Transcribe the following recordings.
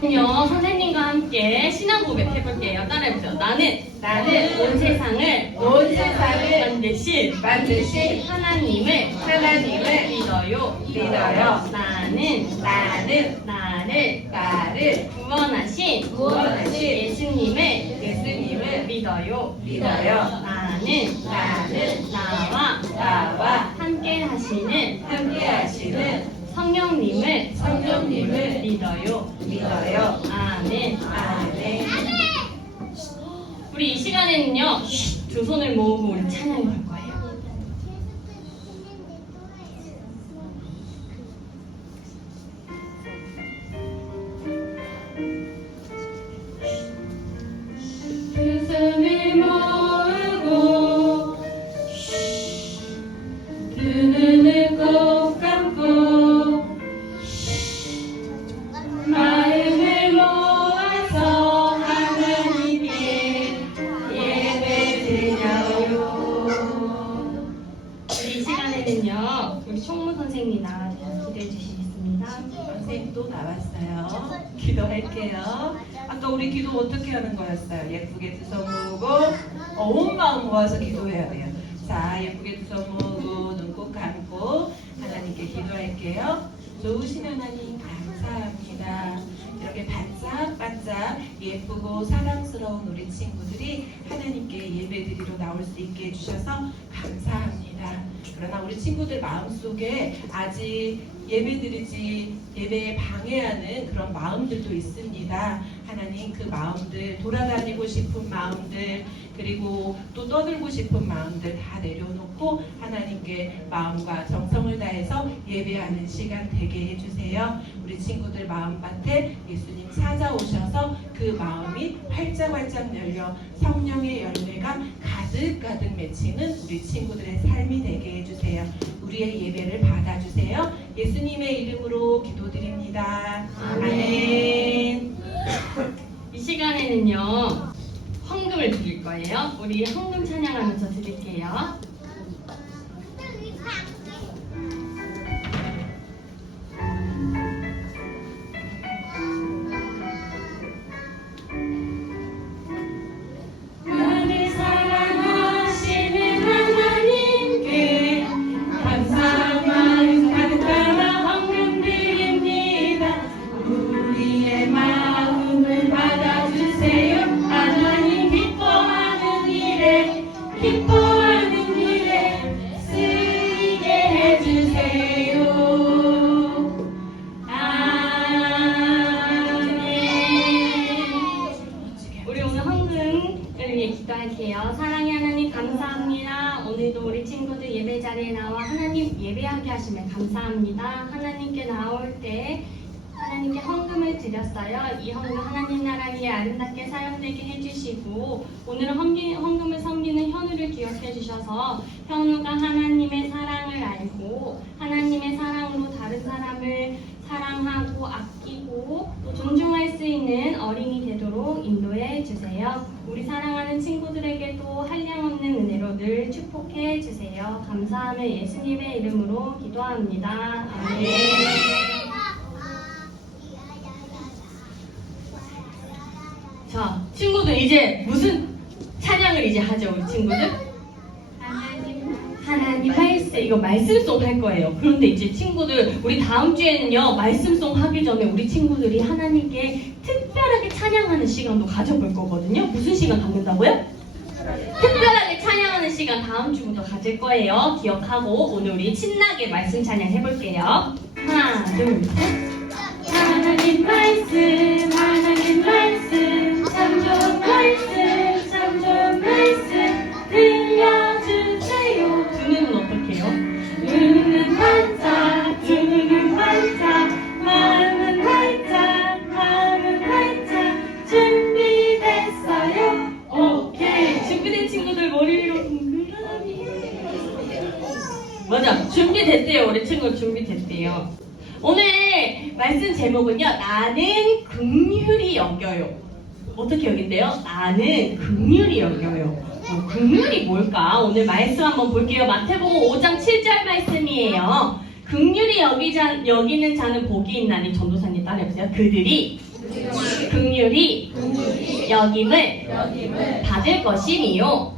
그럼 선생님과 함께 신앙 고백 해볼게요. 따라해보죠. 나는 나는 온 세상을 온 세상을 만드신, 반드시 하나님을 하나님을 믿어요. 믿어요. 나는 나는 나를 나를 구원하신 구원하신 예수님을 예수님을 믿어요. 믿어요. 나는 나는 나와 나와 함께 하시는 함께 하시는 성령님을 성령님을 믿어요. 믿어요. 아멘. 아멘. 우리 이 시간에는요 쉿, 두 손을 모으고 우리 찬양을 할 거예요. 온 마음 모아서 기도해야 돼요. 자, 예쁘게 두손 모으고 눈 꼭 감고 하나님께 기도할게요. 좋으신 하나님 감사합니다. 이렇게 반짝반짝 예쁘고 사랑스러운 우리 친구들이 하나님께 예배드리러 나올 수 있게 해주셔서 감사합니다. 그러나 우리 친구들 마음속에 아직 예배드리지 예배에 방해하는 그런 마음들도 있습니다. 하나님 그 마음들 돌아다니고 싶은 마음들 그리고 또 떠들고 싶은 마음들 다 내려놓고 하나님께 마음과 정성을 다해서 예배하는 시간 되게 해주세요. 우리 친구들 마음밭에 예수님 찾아오셔서 그 마음이 활짝활짝 열려 성령의 열매가 가득가득 맺히는 우리 친구들의 삶이 되게 해주세요. 우리의 예배를 받아주세요. 예수님의 이름으로 기도드립니다. 이 시간에는요, 헌금을 드릴 거예요. 우리 헌금 찬양하면서 드릴게요. 자리에 나와 하나님 예배하게 하시면 감사합니다. 하나님께 나올 때 하나님께 헌금을 드렸어요. 이 헌금 하나님 나라 위에 아름답게 사용되게 해주시고 오늘은 헌기, 헌금을 섬기는 현우를 기억해 주셔서 현우가 하나님의 사랑을 알고 하나님의 사랑으로 다른 사람을 사랑하고 아끼고 또 존중할 수 있는 어린이 되도록 인도해 주세요. 우리 사랑하는 친구들에게도 한량없 축복해 주세요. 감사하며 예수님의 이름으로 기도합니다. 아멘. 자, 친구들 이제 무슨 찬양을 이제 하죠, 우리 친구들? 하나님 할세 이거 말씀송 할 거예요. 그런데 이제 친구들 우리 다음 주에는요 말씀송 하기 전에 우리 친구들이 하나님께 특별하게 찬양하는 시간도 가져볼 거거든요. 무슨 시간 갖는다고요? 특별하게 찬양하는 시간 다음 주부터 가질 거예요. 기억하고 오늘 우리 신나게 말씀 찬양 해볼게요. 하나, 둘, 셋. 하나님 말씀, 하나님 말씀, 참 좋은 말씀, 참 좋은 말씀 맞아. 준비됐대요. 우리 친구 준비됐대요. 오늘 말씀 제목은요. 나는 긍휼히 여겨요. 어떻게 여긴대요? 나는 긍휼히 여겨요. 어, 긍휼이 뭘까? 오늘 말씀 한번 볼게요. 마태복음 5장 7절 말씀이에요. 긍휼히 여기자, 여기는 자는 복이 있나니 전도사님 따라해보세요. 그들이 긍휼히 여김을. 받을 것이니요.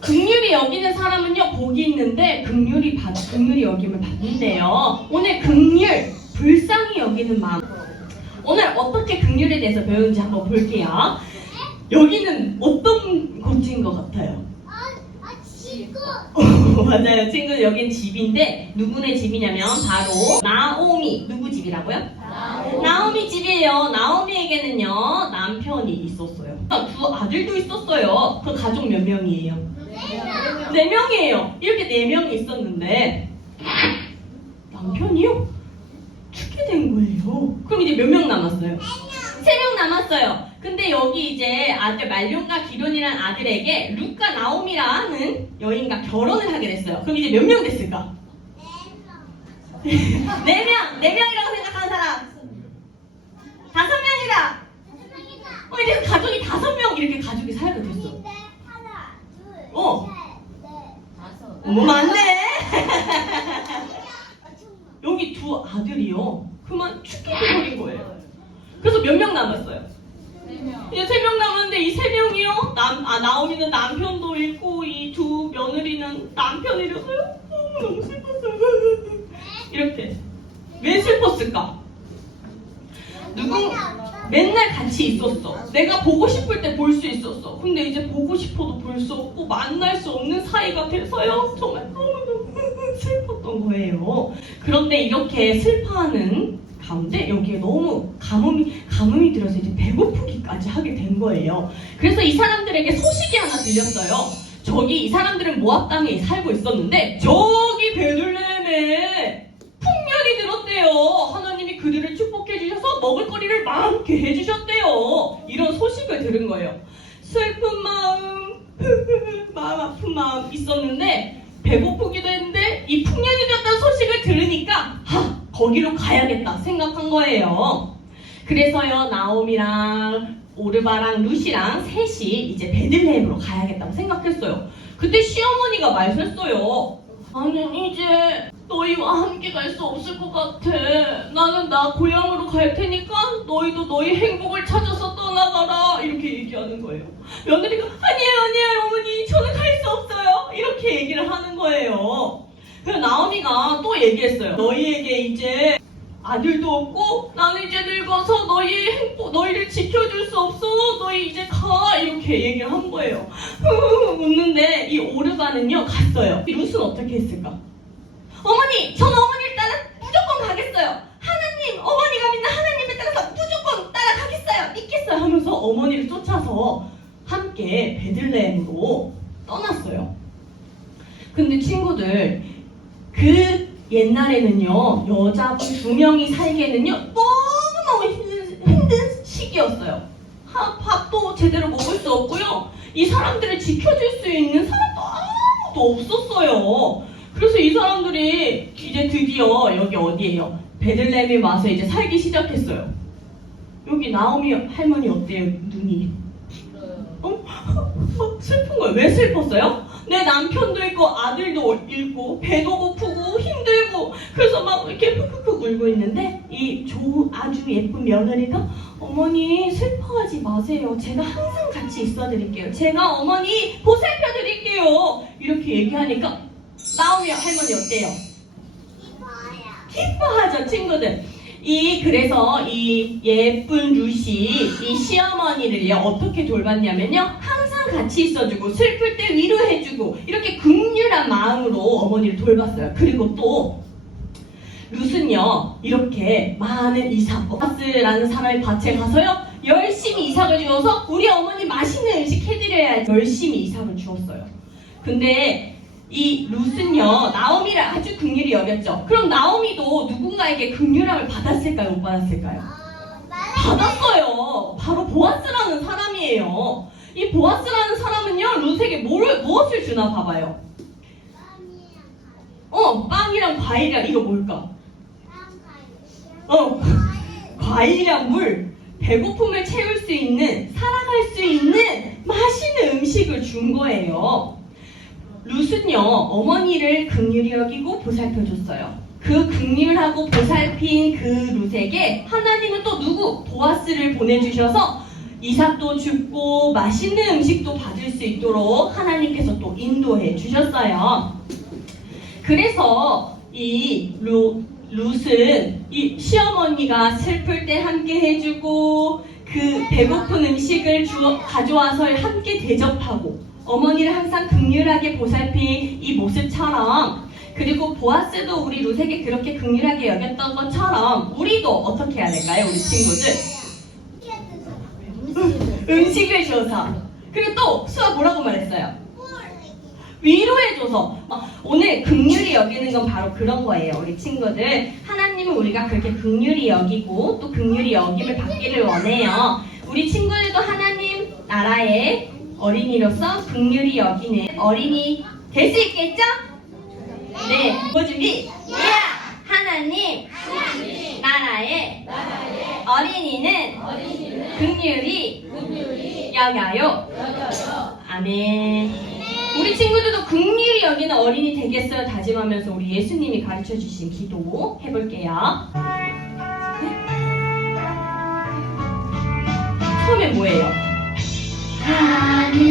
극률이 여기는 사람은요 복이 있는데 극률이 받 극률이 여김을 받는데요. 오늘 극률 불쌍히 여기는 마음. 오늘 어떻게 극률에 대해서 배우는지 한번 볼게요. 여기는 어떤 곳인 것 같아요? 맞아요. 친구 여긴 집인데 누구네 집이냐면 바로 나오미 누구 집이라고요? 나오미 집이에요. 나오미에게는요 남편이 있었어요. 두 아들도 있었어요. 그 가족 몇 명이에요? 네 명이에요. 이렇게 네 명이 있었는데 남편이요? 죽게 된 거예요. 그럼 이제 몇 명 남았어요? 세 명 남았어요. 근데 여기 이제 아들 말룡과 기론이라는 아들에게 룩과 나오미라는 여인과 결혼을 하게 됐어요. 그럼 이제 몇 명 됐을까? 네 명! 네 명이라고 생각하는 사람! 다섯 명이다! 어, 이제 가족이 다섯 명 이렇게 가족이 살게 됐어. 어. 어머, 맞네! 여기 두 아들이요. 그만 죽게 돼버린 거예요. 그래서 몇 명 남았어요? 이제 세 명 남았는데 이 세 명이요. 남, 아, 나오미는 남편도 잃고 이 두 며느리는 남편 잃었어요. 너무 너무 슬펐어요. 이렇게. 왜 슬펐을까? 누군 맨날 같이 있었어. 내가 보고 싶을 때 볼 수 있었어. 근데 이제 보고 싶어도 볼 수 없고 만날 수 없는 사이가 돼서요. 정말 너무너무 슬펐던 거예요. 그런데 이렇게 슬퍼하는 가운데 여기에 너무 가뭄이 가뭄이 들어서 이제 배고프기까지 하게 된 거예요. 그래서 이 사람들에게 소식이 하나 들렸어요. 저기 이 사람들은 모압 땅에 살고 있었는데 저기 베들레헴에 풍년이 들었대요. 하나님이 그들을 축복해 주셔서 먹을거리를 많게 해 주셨대요. 이런 소식을 들은 거예요. 슬픈 마음, 마음 아픈 마음 있었는데 배고프기도 했는데 이 풍년이 들었다는 소식을 들으니까 하 거기로 가야겠다 생각한 거예요. 그래서요 나옴이랑 오르바랑 루시랑 셋이 이제 베들레헴으로 가야겠다고 생각했어요. 그때 시어머니가 말했어요. 나는 이제 너희와 함께 갈 수 없을 것 같아. 나는 나 고향으로 갈 테니까 너희도 너희 행복을 찾아서 떠나가라. 이렇게 얘기하는 거예요. 며느리가 아니에요, 아니에요, 어머니. 저는 갈 수 없어요. 이렇게 얘기를 하는 거예요. 그래서 나오미가 또 얘기했어요. 너희에게 이제 아들도 없고 나는 이제 늙어서 너희 행복, 너희를 지켜줄 수 없어. 너희 이제 가. 이렇게 얘기를 한 거예요. 웃는데 이 오르바는요 갔어요. 이 룻은 어떻게 했을까? 어머니, 전 어머니를 따라 무조건 가겠어요. 하나님, 어머니가 믿는 하나님에 따라서 무조건 따라가겠어요. 믿겠어요. 하면서 어머니를 쫓아서 함께 베들레헴으로 떠났어요. 근데 친구들, 그 옛날에는요, 여자분 두 명이 살기에는요, 너무너무 힘든, 힘든 시기였어요. 하- 밥도 제대로 먹을 수 없고요. 이 사람들을 지켜줄 수 있는 사람도 아무도 없었어요. 그래서 이 사람들이 이제 드디어 여기 어디예요? 베들레헴에 와서 이제 살기 시작했어요. 여기 나오미 할머니 어때요? 눈이? 어? 어, 슬픈 거예요. 왜 슬펐어요? 내 남편도 있고 아들도 잃고 배도 고프고 힘들고 그래서 막 이렇게 푹푹푹 울고 있는데 이 조, 아주 예쁜 며느리가 어머니 슬퍼하지 마세요. 제가 항상 같이 있어 드릴게요. 제가 어머니 보살펴 드릴게요. 이렇게 얘기하니까 나오미 할머니 어때요? 기뻐하죠 친구들 이 그래서 이 예쁜 루시 이 시어머니를요 어떻게 돌봤냐면요 항상 같이 있어주고 슬플 때 위로해주고 이렇게 극률한 마음으로 어머니를 돌봤어요 그리고 또 룻은요 이렇게 많은 이삭 버스라는 사람의 밭에 가서요 열심히 이삭을 주어서 우리 어머니 맛있는 음식 해드려야 열심히 이삭을 주었어요 근데 이 룻은요 나오미를 아주 극률히 여겼죠. 그럼 나오미도 누군가에게 극률함을 받았을까요? 못 받았을까요? 받았어요. 바로 보아스라는 사람이에요. 이 보아스라는 사람은요 룻에게 뭘, 무엇을 주나 봐봐요. 어 빵이랑 과일이랑 이거 뭘까? 어 과일이랑 물 배고픔을 채울 수 있는 살아갈 수 있는 맛있는 음식을 준 거예요. 룻은요 어머니를 극률히 여기고 보살펴줬어요. 그 극률하고 보살핀 그 룻에게 하나님은 또 누구 보아스를 보내주셔서 이삭도 죽고 맛있는 음식도 받을 수 있도록 하나님께서 또 인도해 주셨어요. 그래서 이 루, 룻은 이 시어머니가 슬플 때 함께 해주고 그 배고픈 음식을 주어, 가져와서 함께 대접하고 어머니를 항상 극률하게 보살핀 이 모습처럼 그리고 보아스도 우리 룻에게 그렇게 극률하게 여겼던 것처럼 우리도 어떻게 해야 될까요 우리 친구들? 음식을 줘서 그리고 또 수아 뭐라고 말했어요? 위로해줘서 어, 오늘 극률이 여기는 건 바로 그런 거예요 우리 친구들 하나님은 우리가 그렇게 극률이 여기고 또 극률이 여김을 받기를 원해요 우리 친구들도 하나님 나라의 어린이로서 극률이 여기는 어린이 될 수 있겠죠? 네, 뭐 준비? 야! 하나님, 나라의, 어린이는, 극률이, 여겨요. 아멘. 우리 친구들도 극률이 여기는 어린이 되겠어요 다짐하면서 우리 예수님이 가르쳐 주신 기도 해볼게요. 처음에 뭐예요? 하늘에